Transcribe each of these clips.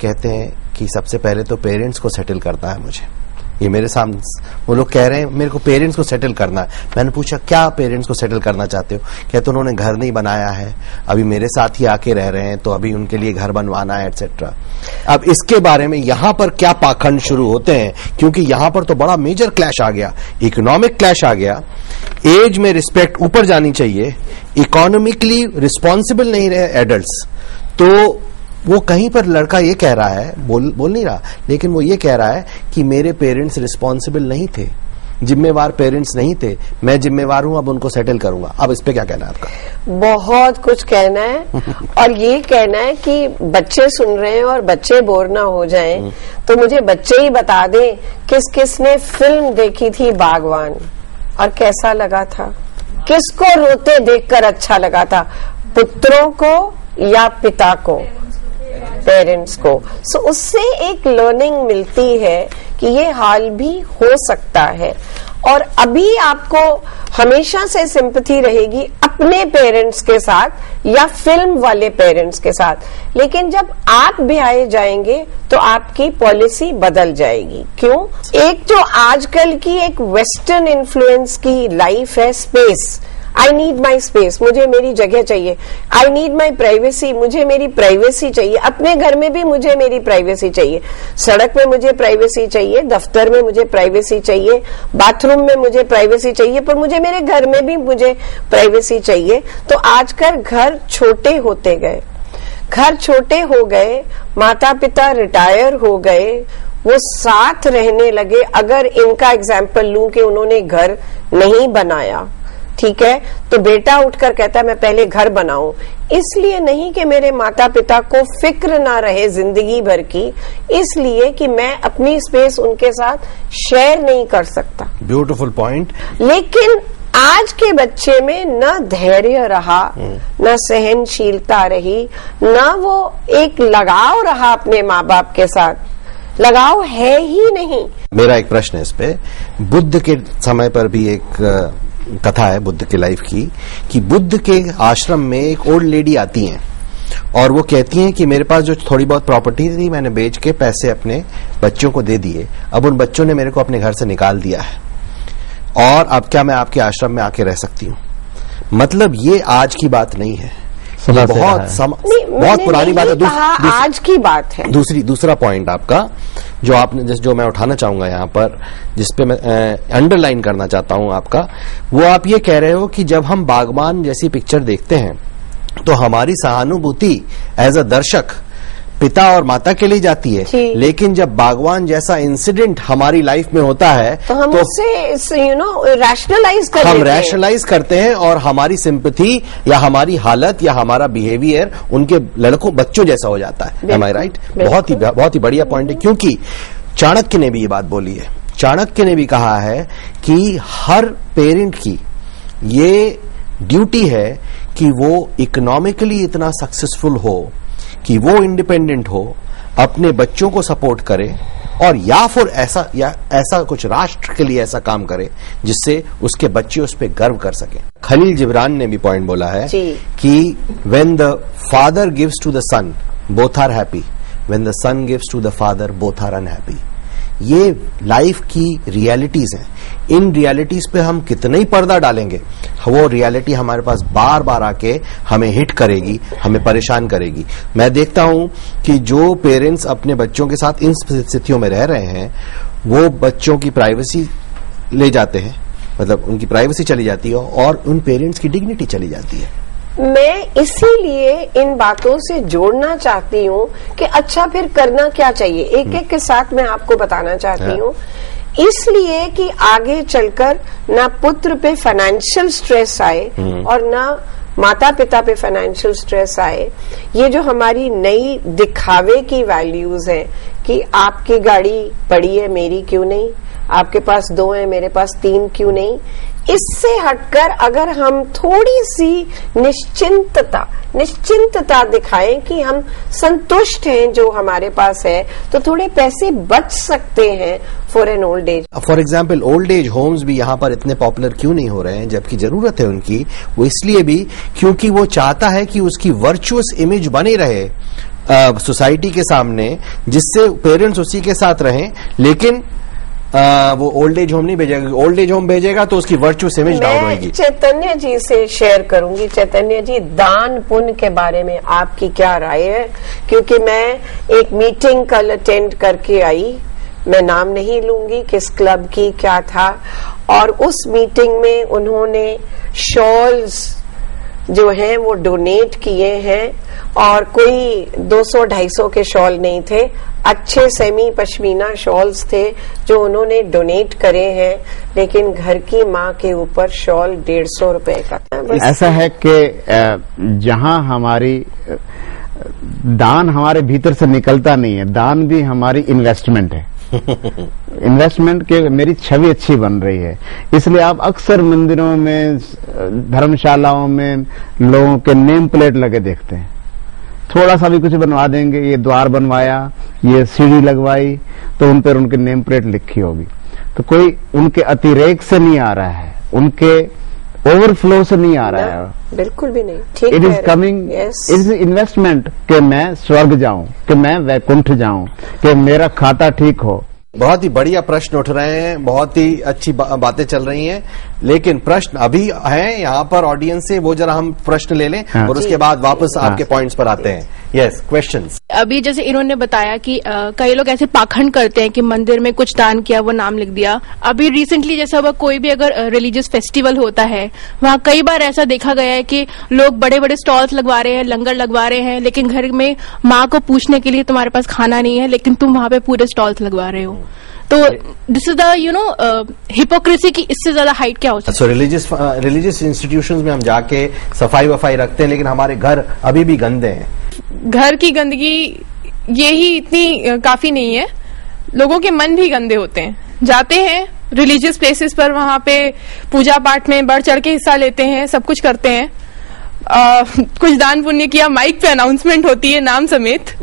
कहते हैं कि सबसे पहले तो पेरेंट्स को सेटल करना है मुझे। ये मेरे सामने वो लोग कह रहे हैं मेरे को पेरेंट्स को सेटल करना है। मैंने पूछा क्या पेरेंट्स को सेटल करना चाहते हो? कहते उन्होंने घर नहीं बनाया है, अभी मेरे साथ ही आके रह रहे हैं, तो अभी उनके लिए घर बनवाना है एटसेट्रा। अब इसके बारे में यहां पर क्या पाखंड शुरू होते हैं, क्योंकि यहां पर तो बड़ा मेजर क्लैश आ गया, इकोनॉमिक क्लैश आ गया। एज में रिस्पेक्ट ऊपर जानी चाहिए, इकोनॉमिकली रिस्पॉन्सिबल नहीं रहे एडल्ट्स, तो वो कहीं पर लड़का ये कह रहा है, बोल नहीं रहा, लेकिन वो ये कह रहा है कि मेरे पेरेंट्स रिस्पॉन्सिबल नहीं थे, जिम्मेवार पेरेंट्स नहीं थे, मैं जिम्मेवार हूं, अब उनको सेटल करूंगा। अब इस पे क्या कहना है आपका? बहुत कुछ कहना है और ये कहना है कि बच्चे सुन रहे हैं और बच्चे बोर ना हो जाएं, तो मुझे बच्चे ही बता दें किस किस ने फिल्म देखी थी बागवान और कैसा लगा था, किसको रोते देखकर अच्छा लगा था, पुत्रों को या पिता को, पेरेंट्स को। सो उससे एक लर्निंग मिलती है कि ये हाल भी हो सकता है। और अभी आपको हमेशा से सिंपैथी रहेगी अपने पेरेंट्स के साथ या फिल्म वाले पेरेंट्स के साथ, लेकिन जब आप ब्याहे जाएंगे तो आपकी पॉलिसी बदल जाएगी। क्यों? एक तो आजकल की एक वेस्टर्न इन्फ्लुएंस की लाइफ है space. I need my space, मुझे मेरी जगह चाहिए। आई नीड माई प्राइवेसी, मुझे मेरी प्राइवेसी चाहिए। अपने घर में भी मुझे मेरी प्राइवेसी चाहिए, सड़क में मुझे प्राइवेसी चाहिए, दफ्तर में मुझे प्राइवेसी चाहिए, बाथरूम में मुझे प्राइवेसी चाहिए, पर मुझे मेरे घर में भी मुझे प्राइवेसी चाहिए। तो आजकल घर छोटे होते गए, घर छोटे हो गए, माता पिता रिटायर हो गए, वो साथ रहने लगे। अगर इनका एग्जाम्पल लूं कि उन्होंने घर नहीं बनाया, ठीक है, तो बेटा उठकर कहता है मैं पहले घर बनाऊं, इसलिए नहीं कि मेरे माता पिता को फिक्र ना रहे जिंदगी भर की, इसलिए कि मैं अपनी स्पेस उनके साथ शेयर नहीं कर सकता। Beautiful point. लेकिन आज के बच्चे में न धैर्य रहा, न सहनशीलता रही, न वो एक लगाव रहा अपने माँ बाप के साथ, लगाव है ही नहीं। मेरा एक प्रश्न है इस पे, बुद्ध के समय पर भी एक कथा है बुद्ध की लाइफ की, कि बुद्ध के आश्रम में एक ओल्ड लेडी आती हैं और वो कहती हैं कि मेरे पास जो थोड़ी बहुत प्रॉपर्टी थी मैंने बेच के पैसे अपने बच्चों को दे दिए, अब उन बच्चों ने मेरे को अपने घर से निकाल दिया है और अब क्या मैं आपके आश्रम में आके रह सकती हूँ? मतलब ये आज की बात नहीं है, बहुत पुरानी बात है, आज की बात है। दूसरा पॉइंट आपका जो आपने जो मैं उठाना चाहूंगा यहाँ पर, जिसपे मैं अंडरलाइन करना चाहता हूँ आपका, वो आप ये कह रहे हो कि जब हम बागबान जैसी पिक्चर देखते हैं तो हमारी सहानुभूति एज अ दर्शक पिता और माता के लिए जाती है, लेकिन जब बागवान जैसा इंसिडेंट हमारी लाइफ में होता है तो हम उससे रैशनलाइज करते हैं और हमारी सिंपैथी या हमारी हालत या हमारा बिहेवियर उनके लड़कों बच्चों जैसा हो जाता है। एम आई राइट? बहुत ही बढ़िया पॉइंट है, क्योंकि चाणक्य ने भी ये बात बोली है। चाणक्य ने भी कहा है कि हर पेरेंट की ये ड्यूटी है कि वो इकोनॉमिकली इतना सक्सेसफुल हो कि वो इंडिपेंडेंट हो, अपने बच्चों को सपोर्ट करे और या फिर ऐसा कुछ राष्ट्र के लिए ऐसा काम करे जिससे उसके बच्चे उस पर गर्व कर सके। खलील जिब्रान ने भी पॉइंट बोला है कि when the father gives to the son both are happy, when the son gives to the father both are unhappy. ये लाइफ की रियलिटीज हैं। इन रियलिटीज पे हम कितना ही पर्दा डालेंगे, वो रियलिटी हमारे पास बार बार आके हमें हिट करेगी, हमें परेशान करेगी। मैं देखता हूं कि जो पेरेंट्स अपने बच्चों के साथ इन स्थितियों में रह रहे हैं, वो बच्चों की प्राइवेसी ले जाते हैं, मतलब उनकी प्राइवेसी चली जाती है और उन पेरेंट्स की डिग्निटी चली जाती है। मैं इसीलिए इन बातों से जोड़ना चाहती हूँ कि अच्छा फिर करना क्या चाहिए, एक एक के साथ मैं आपको बताना चाहती हूँ, इसलिए कि आगे चलकर ना पुत्र पे फाइनेंशियल स्ट्रेस आए और ना माता पिता पे फाइनेंशियल स्ट्रेस आए। ये जो हमारी नई दिखावे की वैल्यूज हैं कि आपकी गाड़ी पड़ी है मेरी क्यों नहीं, आपके पास 2 है मेरे पास 3 क्यों नहीं, इससे हटकर अगर हम थोड़ी सी निश्चिंतता दिखाएं कि हम संतुष्ट हैं जो हमारे पास है, तो थोड़े पैसे बच सकते हैं for an old age. For example old age homes भी यहाँ पर इतने पॉपुलर क्यों नहीं हो रहे हैं जबकि जरूरत है उनकी? वो इसलिए भी क्योंकि वो चाहता है कि उसकी वर्चुअस इमेज बनी रहे सोसाइटी के सामने, जिससे पेरेंट्स उसी के साथ रहें, लेकिन वो ओल्ड एज होम नहीं भेजेगा। ओल्ड एज होम भेजेगा तो उसकी वर्चुअस इमेज डाउन होगी। चैतन्य जी से शेयर करूंगी। चैतन्य जी, दान पुण्य के बारे में आपकी क्या राय है? क्योंकि मैं एक मीटिंग कल अटेंड करके आई, मैं नाम नहीं लूंगी किस क्लब की क्या था, और उस मीटिंग में उन्होंने शॉल्स जो हैं वो डोनेट किए हैं, और कोई 200-250 के शॉल नहीं थे, अच्छे सेमी पश्मीना शॉल्स थे जो उन्होंने डोनेट करे हैं, लेकिन घर की माँ के ऊपर शॉल 150 रुपए का था। ऐसा है कि जहाँ हमारी दान हमारे भीतर से निकलता नहीं है, दान भी हमारी इन्वेस्टमेंट है। इन्वेस्टमेंट के मेरी छवि अच्छी बन रही है, इसलिए आप अक्सर मंदिरों में, धर्मशालाओं में लोगों के नेम प्लेट लगे देखते हैं। थोड़ा सा भी कुछ बनवा देंगे, ये द्वार बनवाया, ये सीढ़ी लगवाई, तो उन पर उनके नेम प्लेट लिखी होगी। तो कोई उनके अतिरेक से नहीं आ रहा है, उनके ओवरफ्लो से नहीं आ रहा है, बिल्कुल भी नहीं। ठीक, it is coming, it is investment कि मैं स्वर्ग जाऊं, कि मैं वैकुंठ जाऊं, कि मेरा खाता ठीक हो। बहुत ही बढ़िया प्रश्न उठ रहे हैं, बहुत ही अच्छी बातें चल रही हैं, लेकिन प्रश्न अभी हैं यहाँ पर ऑडियंस से, वो जरा हम प्रश्न ले लें और उसके बाद वापस आपके पॉइंट्स पर आते हैं। Yes, questions. अभी जैसे इन्होंने बताया कि कई लोग ऐसे पाखंड करते हैं कि मंदिर में कुछ दान किया, वो नाम लिख दिया। अभी रिसेंटली जैसे अब कोई भी अगर रिलीजियस फेस्टिवल होता है, वहाँ कई बार ऐसा देखा गया है कि लोग बड़े बड़े स्टॉल्स लगवा रहे हैं, लंगर लगवा रहे हैं, लेकिन घर में माँ को पूछने के लिए तुम्हारे पास खाना नहीं है, लेकिन तुम वहाँ पे पूरे स्टॉल्स लगवा रहे हो। तो दिस इज द हिपोक्रेसी की इससे ज्यादा हाइट क्या हो सकती है? रिलीजियस इंस्टीट्यूशंस में हम जाके सफाई वफाई रखते हैं, लेकिन हमारे घर अभी भी गंदे हैं। घर की गंदगी ये ही इतनी काफी नहीं है, लोगों के मन भी गंदे होते हैं। जाते हैं रिलीजियस प्लेसेस पर, वहां पे पूजा पाठ में बढ़ चढ़ के हिस्सा लेते हैं, सब कुछ करते हैं, कुछ दान पुण्य किया, माइक पे अनाउंसमेंट होती है नाम समेत,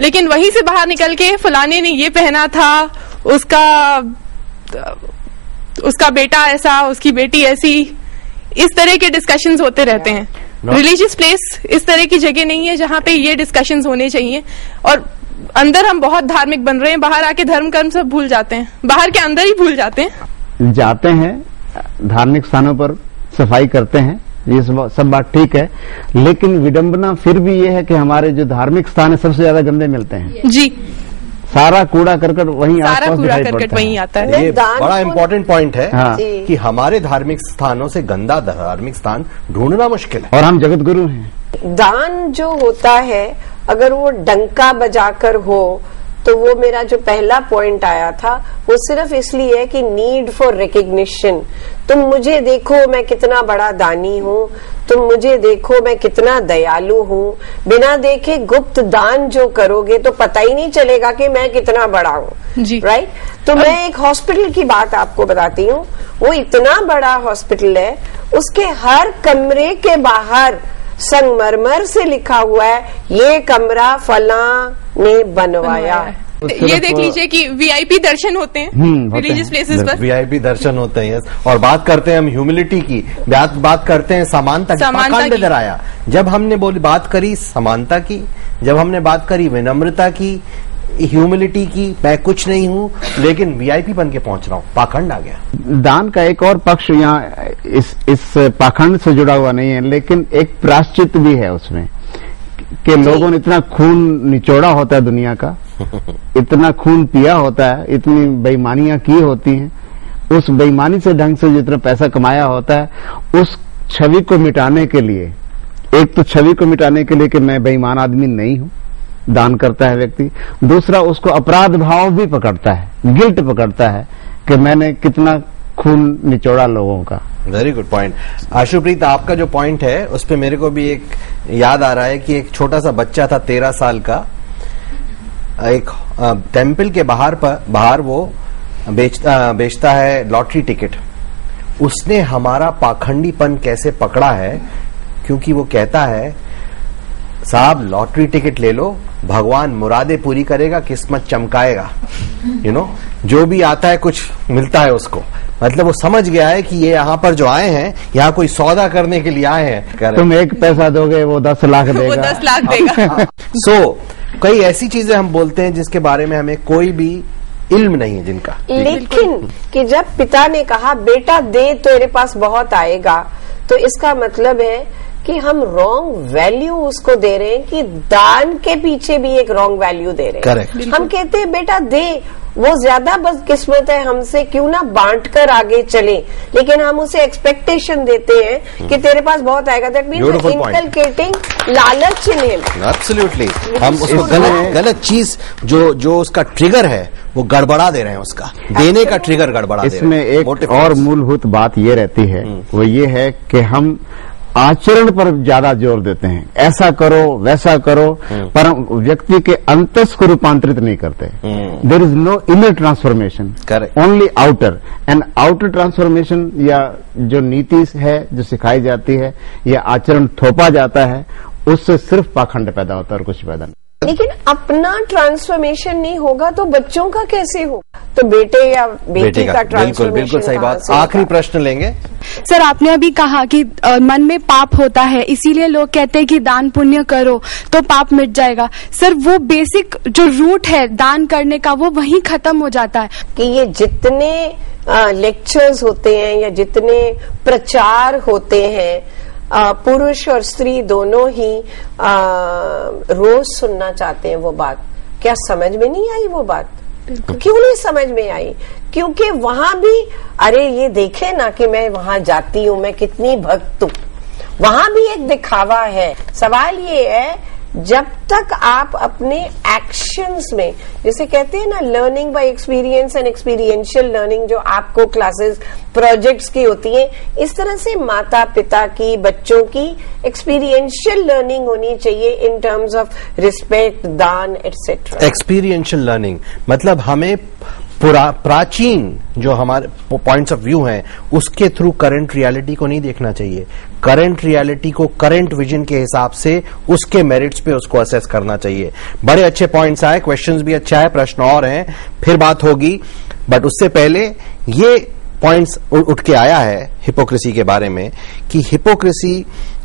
लेकिन वहीं से बाहर निकल के फलाने ने ये पहना था, उसका बेटा ऐसा, उसकी बेटी ऐसी, इस तरह के डिस्कशंस होते रहते हैं। रिलीजियस प्लेस इस तरह की जगह नहीं है जहाँ पे ये डिस्कशंस होने चाहिए। और अंदर हम बहुत धार्मिक बन रहे हैं, बाहर आके धर्म कर्म सब भूल जाते हैं, बाहर के अंदर ही भूल जाते हैं। जाते हैं धार्मिक स्थानों पर, सफाई करते हैं, ये सब बात ठीक है, लेकिन विडंबना फिर भी ये है कि हमारे जो धार्मिक स्थान है सबसे ज्यादा गंदे मिलते हैं जी। सारा कूड़ा करकट वहीं आसपास दिखाई पड़ता है। वहीं आता है। ये बड़ा इम्पोर्टेंट पॉइंट है हाँ। कि हमारे धार्मिक स्थानों से गंदा धार्मिक स्थान ढूंढना मुश्किल है, और हम जगत गुरु हैं। दान जो होता है, अगर वो डंका बजाकर हो, तो वो मेरा जो पहला पॉइंट आया था, वो सिर्फ इसलिए है कि नीड फॉर रिकग्निशन। तुम मुझे देखो मैं कितना बड़ा दानी हूँ, तुम मुझे देखो मैं कितना दयालु हूँ। बिना देखे गुप्त दान जो करोगे तो पता ही नहीं चलेगा कि मैं कितना बड़ा हूँ, राइट? तो मैं एक हॉस्पिटल की बात आपको बताती हूँ। वो इतना बड़ा हॉस्पिटल है, उसके हर कमरे के बाहर संगमरमर से लिखा हुआ है, ये कमरा फला ने बनवाया। ये देख लीजिए कि वीआईपी दर्शन होते हैं रिलीजियस प्लेसेस पर, वीआईपी दर्शन होते हैं। और बात करते हैं हम ह्यूमिलिटी की, बात करते हैं समानता की। इधर आया जब हमने बात करी समानता की, जब हमने बात करी विनम्रता की, ह्यूमिलिटी की, मैं कुछ नहीं हूँ लेकिन वीआईपी बन के पहुंच रहा हूँ, पाखंड आ गया। दान का एक और पक्ष यहाँ इस पाखंड से जुड़ा हुआ नहीं है, लेकिन एक प्रायश्चित भी है उसमें कि लोगों ने इतना खून निचोड़ा होता है दुनिया का, इतना खून पिया होता है, इतनी बेईमानियां की होती हैं, उस बेईमानी से ढंग से जितना पैसा कमाया होता है, उस छवि को मिटाने के लिए, एक तो छवि को मिटाने के लिए कि मैं बेईमान आदमी नहीं हूं, दान करता है व्यक्ति, दूसरा उसको अपराध भाव भी पकड़ता है, गिल्ट पकड़ता है कि मैंने कितना खून निचोड़ा लोगों का। Very good point. आशुप्रीत, आपका जो पॉइंट है उस पे मेरे को भी एक याद आ रहा है कि एक छोटा सा बच्चा था 13 साल का, एक टेम्पल के बाहर वो बेचता है लॉटरी टिकट। उसने हमारा पाखंडीपन कैसे पकड़ा है, क्योंकि वो कहता है साहब लॉटरी टिकट ले लो, भगवान मुरादे पूरी करेगा, किस्मत चमकाएगा, जो भी आता है कुछ मिलता है उसको। मतलब वो समझ गया है कि ये यहाँ पर जो आए हैं, यहाँ कोई सौदा करने के लिए आए हैं। तुम 1 पैसा दोगे वो 10 लाख देगा, वो 10 लाख देगा। सो कई ऐसी चीजें हम बोलते हैं जिसके बारे में हमें कोई भी इल्म नहीं है जिनका। लेकिन कि जब पिता ने कहा बेटा दे तेरे पास बहुत आएगा, तो इसका मतलब है कि हम रॉन्ग वैल्यू उसको दे रहे हैं, कि दान के पीछे भी एक रॉन्ग वैल्यू दे रहे हैं। करेक्ट। हम कहते हैं बेटा दे, वो ज्यादा बदकिस्मत है हमसे, क्यों ना बांट कर आगे चले, लेकिन हम उसे एक्सपेक्टेशन देते हैं कि तेरे पास बहुत आएगा। दैट मीन्स इनकलकेटिंग लालच इन हिम। एब्सोल्युटली। हम उसको गलत चीज जो उसका ट्रिगर है वो गड़बड़ा दे रहे हैं, उसका देने का ट्रिगर गड़बड़ा दे रहे हैं। इसमें एक और मूलभूत बात ये रहती है, वो ये है कि हम आचरण पर ज्यादा जोर देते हैं, ऐसा करो वैसा करो, पर व्यक्ति के अंतस को रूपांतरित नहीं करते। There is no inner transformation, only outer. And outer transformation या जो नीति है जो सिखाई जाती है या आचरण थोपा जाता है, उससे सिर्फ पाखंड पैदा होता है और कुछ पैदा नहीं। लेकिन अपना ट्रांसफॉर्मेशन नहीं होगा तो बच्चों का कैसे होगा? तो बेटे या बेटी का ट्रांसफॉर्मेशन। बिल्कुल सही बात। आखिरी प्रश्न लेंगे। सर, आपने अभी कहा कि मन में पाप होता है, इसीलिए लोग कहते हैं कि दान पुण्य करो तो पाप मिट जाएगा। सर, वो बेसिक जो रूट है दान करने का वो वहीं खत्म हो जाता है। कि ये जितने लेक्चर्स होते हैं या जितने प्रचार होते हैं, पुरुष और स्त्री दोनों ही रोज सुनना चाहते हैं वो बात। क्या समझ में नहीं आई वो बात? क्यों नहीं समझ में आई? क्योंकि वहां भी अरे ये देखे ना कि मैं वहां जाती हूँ, मैं कितनी भक्त हूँ, वहां भी एक दिखावा है। सवाल ये है, जब तक आप अपने एक्शंस में, जैसे कहते हैं ना learning by experience and experiential learning, जो आपको क्लासेस प्रोजेक्ट्स की होती है, इस तरह से माता पिता की, बच्चों की एक्सपीरियंशियल लर्निंग होनी चाहिए इन टर्म्स ऑफ रिस्पेक्ट, दान एटसेट्रा। एक्सपीरियंशियल लर्निंग मतलब हमें प्राचीन जो हमारे पॉइंट्स ऑफ व्यू हैं उसके थ्रू करंट रियलिटी को नहीं देखना चाहिए। करंट रियलिटी को करंट विजन के हिसाब से उसके मेरिट्स पे उसको असेस करना चाहिए। बड़े अच्छे पॉइंट्स आए, क्वेश्चंस भी अच्छा है, प्रश्न और हैं, फिर बात होगी। बट उससे पहले ये पॉइंट्स उठ के आया है हिपोक्रेसी के बारे में कि हिपोक्रेसी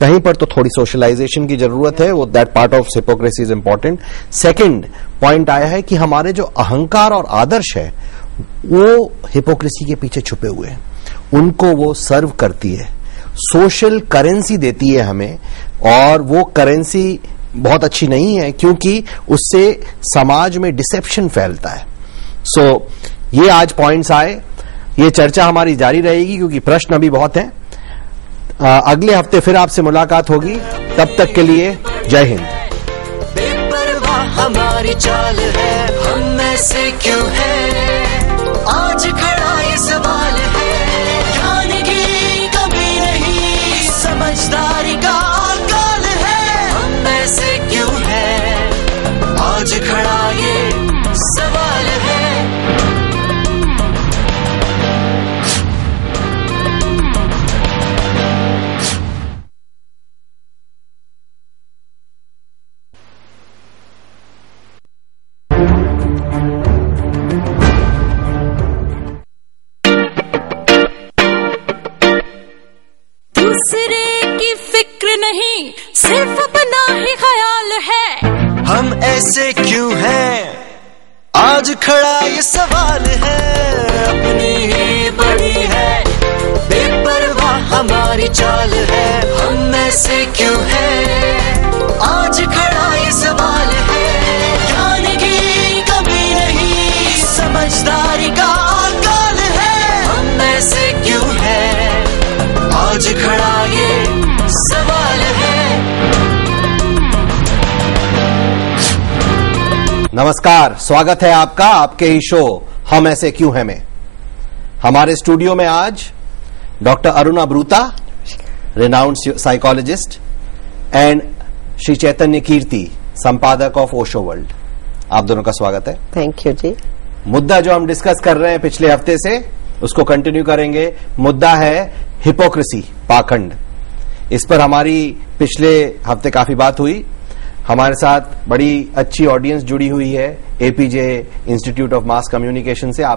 कहीं पर तो थोड़ी सोशलाइजेशन की जरूरत है, वो that part of hypocrisy is important. Second point आया है कि हमारे जो अहंकार और आदर्श है वो हिपोक्रेसी के पीछे छुपे हुए हैं, उनको वो सर्व करती है, सोशल करेंसी देती है हमें, और वो करेंसी बहुत अच्छी नहीं है क्योंकि उससे समाज में डिसेप्शन फैलता है। सो ये आज पॉइंट्स आए, ये चर्चा हमारी जारी रहेगी क्योंकि प्रश्न अभी बहुत हैं। अगले हफ्ते फिर आपसे मुलाकात होगी, तब तक के लिए जय हिंद। बेपरवाह हमारी चाल है, हम में से क्यों है आज खड़ा ये सवाल है, ज्ञान की कमी नहीं समझदारी का काल है, हम में से क्यों है आज खड़ा ये सवाल है। सिर्फ अपना ही ख्याल है, हम ऐसे क्यों हैं आज खड़ा ये सवाल है, अपनी ही बड़ी है बेपरवाह हमारी चाल है, हम ऐसे क्यों हैं आज खड़ा ये सवाल है, ज्ञान की कमी नहीं समझदारी का काल है, हम ऐसे क्यों हैं आज खड़ा ये सवाल है। नमस्कार, स्वागत है आपका आपके ही शो हम ऐसे क्यों हैं में। हमारे स्टूडियो में आज doctor Aruna Bruta, renowned psychologist, and Shri Chaitanya Keerti, संपादक ऑफ ओशो वर्ल्ड। आप दोनों का स्वागत है। थैंक यू जी। मुद्दा जो हम डिस्कस कर रहे हैं पिछले हफ्ते से उसको कंटिन्यू करेंगे। मुद्दा है हिपोक्रेसी, पाखंड। इस पर हमारी पिछले हफ्ते काफी बात हुई। हमारे साथ बड़ी अच्छी ऑडियंस जुड़ी हुई है APJ institute of mass communication से।